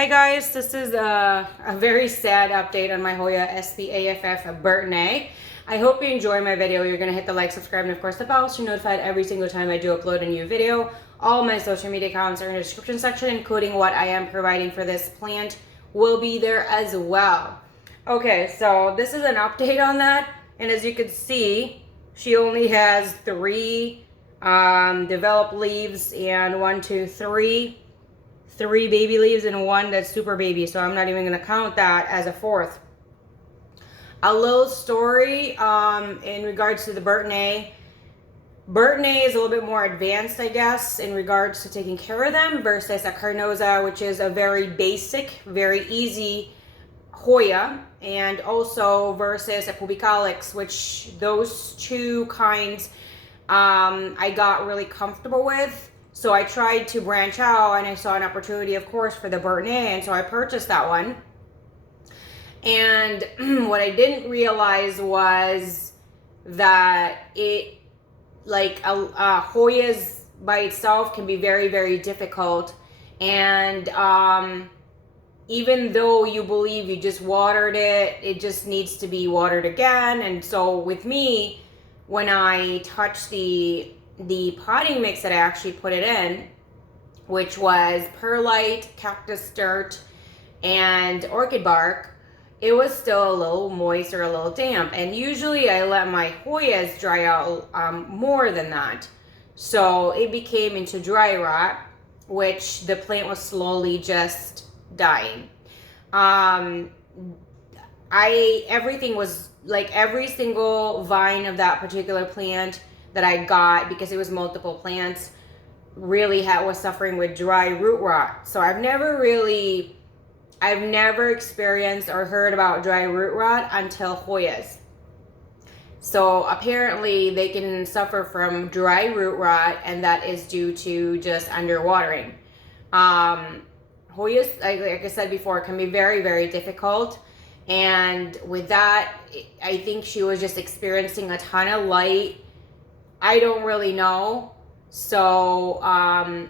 Hi guys, this is a very sad update on my Hoya SPAFF Burtoniae. I hope you enjoy my video. You're going to hit the like, subscribe, and of course the bell so you're notified every single time I do upload a new video. All my social media accounts are in the description section, including what I am providing for this plant will be there as well. Okay, so this is an update on that, and as you can see, she only has three developed leaves and three baby leaves and one that's super baby, so I'm not even going to count that as a fourth. A little story in regards to the Burtoniae. Burtoniae is a little bit more advanced, I guess, in regards to taking care of them versus a Carnosa, which is a very basic, very easy Hoya, and also versus a Pubicalix, which those two kinds I got really comfortable with. So I tried to branch out and I saw an opportunity, of course, for the Burtoniae, and so I purchased that one. And what I didn't realize was that it, like Hoya's by itself can be very, very difficult. And even though you believe you just watered it, it just needs to be watered again. And so with me, when I touched the potting mix that I actually put it in, which was perlite, cactus dirt, and orchid bark, it was still a little moist or a little damp. And usually I let my Hoyas dry out more than that. So it became into dry rot, which the plant was slowly just dying. Everything was like every single vine of that particular plant that I got, because it was multiple plants, really was suffering with dry root rot. So I've never experienced or heard about dry root rot until Hoyas. So apparently they can suffer from dry root rot, and that is due to just underwatering. Hoyas, like I said before, can be very, very difficult. And with that, I think she was just experiencing a ton of light. I don't really know. So, I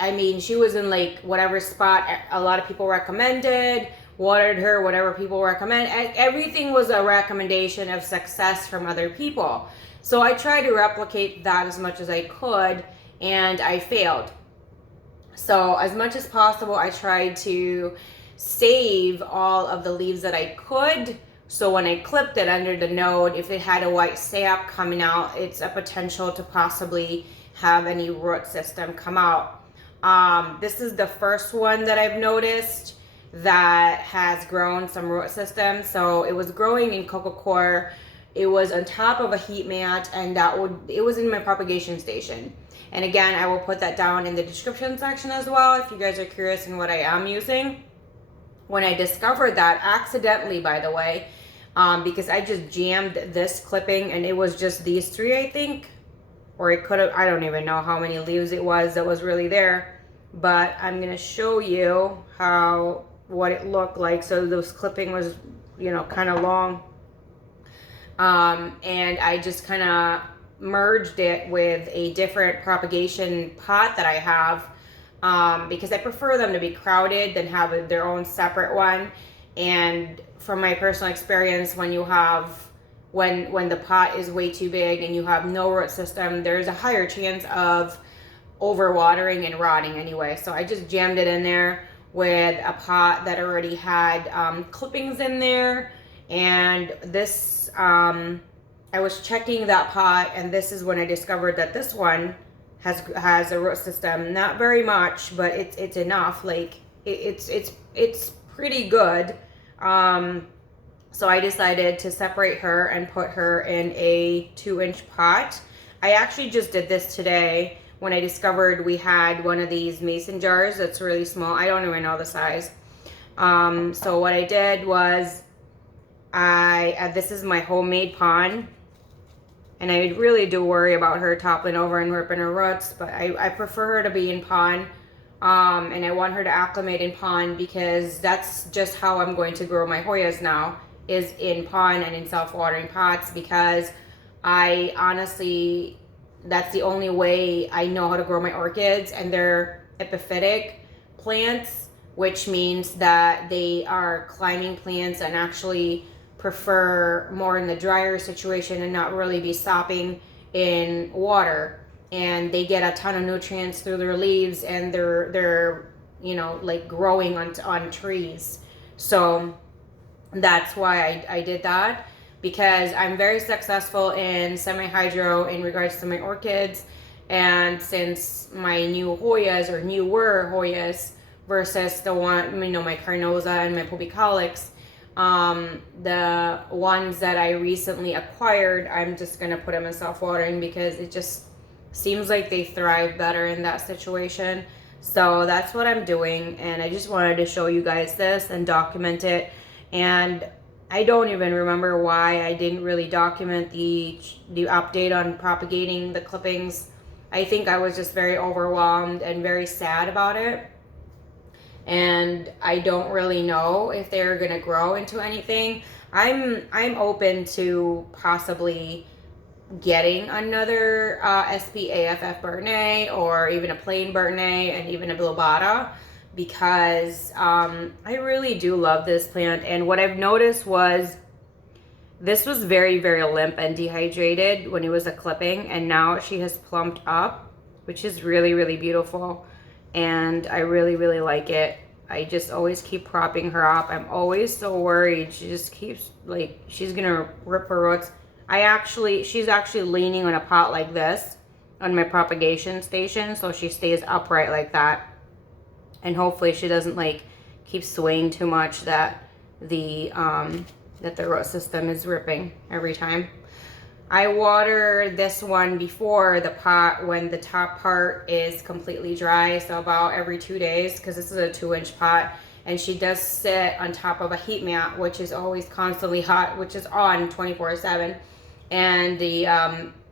mean, she was in like whatever spot a lot of people recommended, watered her, whatever people recommend. Everything was a recommendation of success from other people. So I tried to replicate that as much as I could, and I failed. So as much as possible, I tried to save all of the leaves that I could. So when I clipped it under the node, if it had a white sap coming out, it's a potential to possibly have any root system come out. This is the first one that I've noticed that has grown some root system. So it was growing in coco coir. It was on top of a heat mat, and it was in my propagation station. And again, I will put that down in the description section as well if you guys are curious in what I am using. When I discovered that, accidentally, by the way, because I just jammed this clipping, and it was just these three, I think, or it could have, I don't even know how many leaves it was that was really there, but I'm going to show you what it looked like. So this clipping was, kind of long, and I just kind of merged it with a different propagation pot that I have, because I prefer them to be crowded than have their own separate one. And from my personal experience, when the pot is way too big and you have no root system, there's a higher chance of overwatering and rotting anyway. So I just jammed it in there with a pot that already had clippings in there. And this, I was checking that pot, and this is when I discovered that this one has a root system. Not very much, but it's enough. Like it's pretty good. So I decided to separate her and put her in a 2-inch pot. I actually just did this today when I discovered we had one of these mason jars that's really small. I don't even know the size. So what I did was this is my homemade pond. And I really do worry about her toppling over and ripping her roots, but I prefer her to be in pond. And I want her to acclimate in pond, because that's just how I'm going to grow my Hoyas now, is in pond and in self-watering pots, because I honestly, that's the only way I know how to grow my orchids, and they're epiphytic plants. which means that they are climbing plants and actually prefer more in the drier situation and not really be stopping in water. And they get a ton of nutrients through their leaves, and they're you know, like growing on trees. So that's why I did that, because I'm very successful in semi-hydro in regards to my orchids. And since my new Hoyas, or newer Hoyas, versus the one, you know, my Carnosa and my Pubicalyx, the ones that I recently acquired, I'm just gonna put them in self-watering because it just seems like they thrive better in that situation. So that's what I'm doing, and I just wanted to show you guys this and document it. And I don't even remember why I didn't really document the update on propagating the clippings. I think I was just very overwhelmed and very sad about it. And I don't really know if they're gonna grow into anything. I'm open to possibly getting another SPAFF Burtoniae, or even a plain Burtoniae, and even a bilobata, because I really do love this plant. And what I've noticed was this was very, very limp and dehydrated when it was a clipping, and now she has plumped up, which is really, really beautiful. And I really, really like it. I just always keep propping her up. I'm always so worried. She just keeps, like, she's gonna rip her roots. She's actually leaning on a pot like this on my propagation station, so she stays upright like that. And hopefully she doesn't, like, keep swaying too much that the root system is ripping every time. I water this one before the pot when the top part is completely dry, so about every 2 days, because this is a 2-inch pot. And she does sit on top of a heat mat, which is always constantly hot, which is on 24/7. And the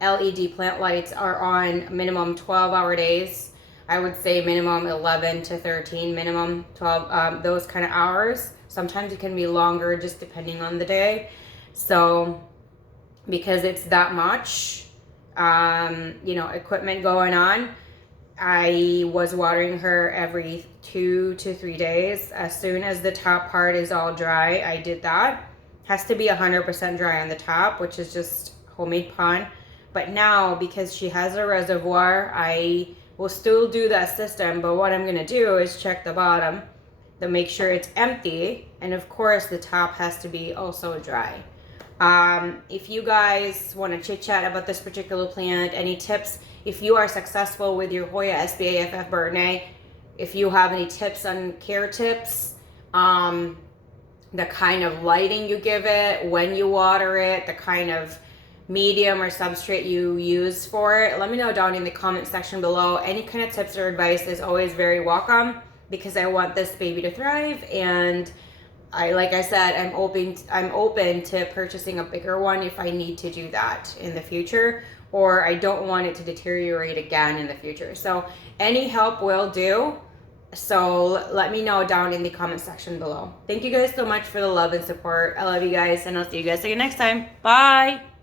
LED plant lights are on minimum 12-hour days. I would say minimum 11 to 13, minimum 12, those kind of hours. Sometimes it can be longer, just depending on the day. So because it's that much, you know, equipment going on, I was watering her every 2 to 3 days. As soon as the top part is all dry, I did that. Has to be 100% dry on the top, which is just homemade pond. But now, because she has a reservoir, I will still do that system. But what I'm gonna do is check the bottom to make sure it's empty. And of course, the top has to be also dry. If you guys want to chit chat about this particular plant, any tips, if you are successful with your Hoya SPAFF Burtoniae, if you have any tips on care tips, the kind of lighting you give it, when you water it, the kind of medium or substrate you use for it, let me know down in the comment section below. Any kind of tips or advice is always very welcome, because I want this baby to thrive. And like I said, I'm open to purchasing a bigger one if I need to do that in the future, or I don't want it to deteriorate again in the future. So any help will do. So let me know down in the comment section below. Thank you guys so much for the love and support. I love you guys, and I'll see you guys again next time. Bye.